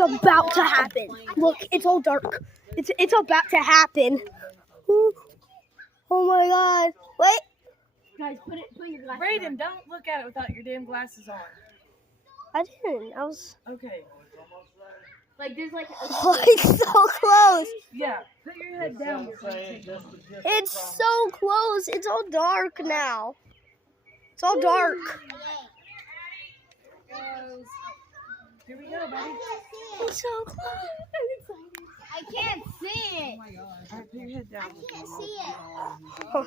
It's about to happen. Look, it's all dark. It's about to happen. Ooh. Oh my God! Wait, Guys, put your glasses Brayden, on. don't look at it without your damn glasses on. I didn't. I was Okay. Like there's like. like so close. Yeah. Put your head down. It's so close. It's all dark now. It's all dark. Here we go, buddy. It's so close. I can't see it. Oh my God. All right, put your head down. I can't see it. Oh,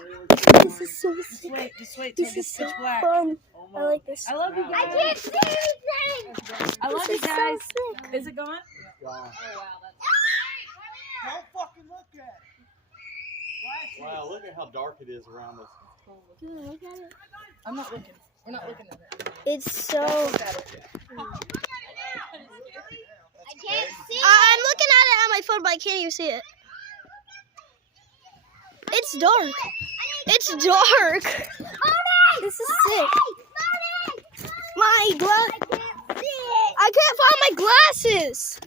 this is so Just sick. wait till This it is gets so pitch black. fun. I like this. I love you guys. I can't see anything. I love This you is so guys. sick. Is it gone? Don't fucking look at it. Wow, look at how dark it is around us. Dude, look at it. I'm not looking. We're not looking at it. It's so. I can't see it. I'm looking at it on my phone, but I can't even see it. It's dark. It's dark. This is sick. My glass. I can't find my glasses.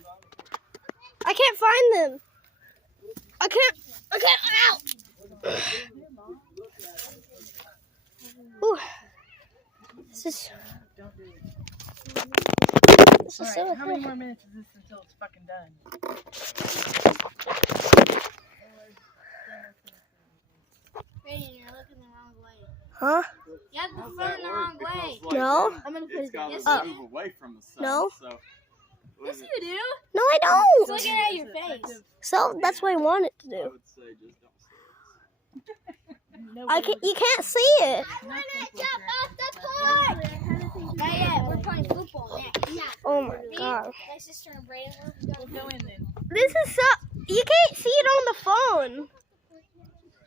I can't find them. I can't. Ow. Ooh. This is. This is All so right, how many fun. more minutes is this until it's fucking done? Brayden, you're looking the wrong way. Huh? You have the phone the wrong way. No. I'm gonna put It's it got down. to Oh. move away from the sun. No. So, Yes, you do. No, I It's don't. looking at your face. So that's what I want it to I do. would say just don't say No, I can. You can't see it. I want to jump off the porch. Not yet. We're playing football next. Oh my God. My sister and Brayden, We'll go in then. This is so. You can't see it on the phone.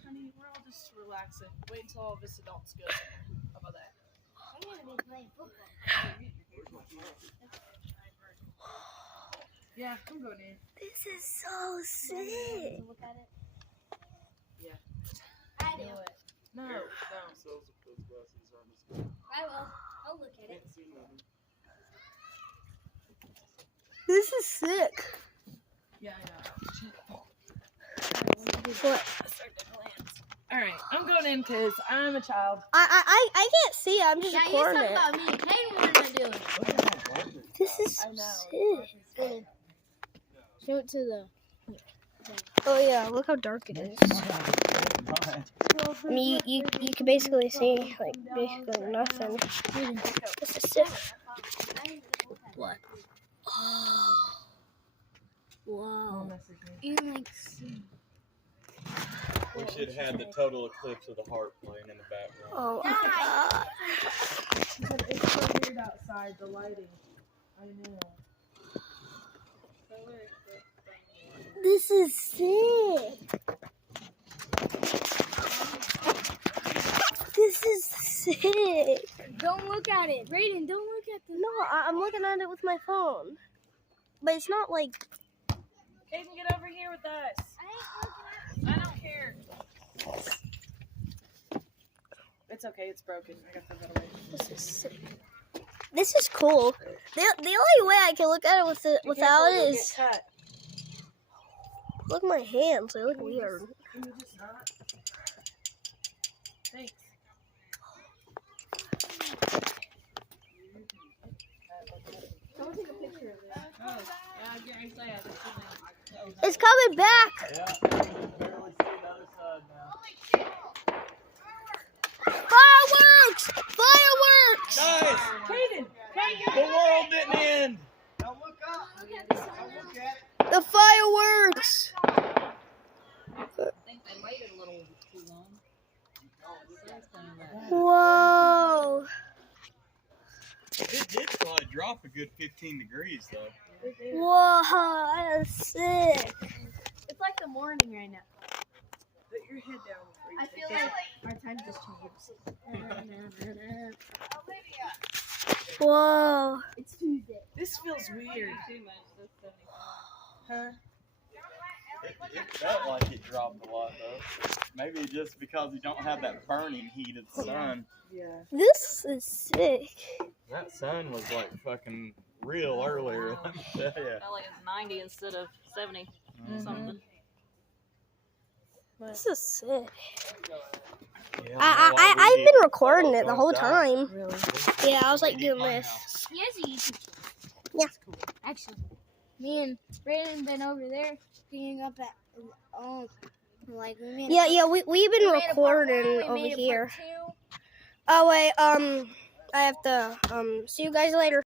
Honey, we're all just relaxing. Wait until all of us adults go. How about that? I'm gonna be playing football. Yeah, I'm going in. This is so sick. Look at it. Yeah. I do. No, no. I will. I'll look at it. This is sick. Yeah, I know. What? All right, I'm going in because I'm a child. I can't see it. I'm just Yeah, you recording talk it. about me. Hayden wanted to do it. This is I so know. sick. Show it to the. Oh yeah, look how dark it is. I mean, you can basically see like basically nothing. This is sick. What? Oh. Wow. You like see. We should have had the total eclipse of the heart playing in the background. Oh my God. It's so weird outside, the lighting. I know. This is sick. This is sick. Don't look at it, Brayden. Don't look at the. No, I'm looking at it with my phone. But it's not like. Aiden, get over here with us. I don't care. It's okay, it's broken. I got to throw that away. This is sick. This is cool. The only way I can look at it without it is. Cut. Look at my hands. They look weird. Can you just not? Thanks. Someone take a picture of it. Oh, I say It's coming back. Yeah, you can barely see the other side now. Fireworks! Fireworks! Guys, Hayden! the world didn't end. Don't look up. Don't look at it. The fireworks! I think they waited a little too long. The sun's coming back. Whoa! It did probably drop a good 15 degrees though. Whoa! That's sick. It's like the morning right now. Put your head down before you I take feel it. like our time just changed. Whoa! It's Tuesday. This feels weird. Too much. That's 75. Huh? It felt like it dropped a lot though. Maybe just because you don't have that burning heat of the sun. Yeah. This is sick. That sun was like fucking real earlier. Yeah. Felt like it's 90 instead of 70 something. This is sick. Yeah, I've been recording it the whole time. Really? Yeah, I was like doing this. He has a YouTube channel. Yeah. Actually, me and Brandon been over there being up at like we made. Yeah, we've been we made a part recording one, we over made a part here. two. Oh wait, I have to see you guys later.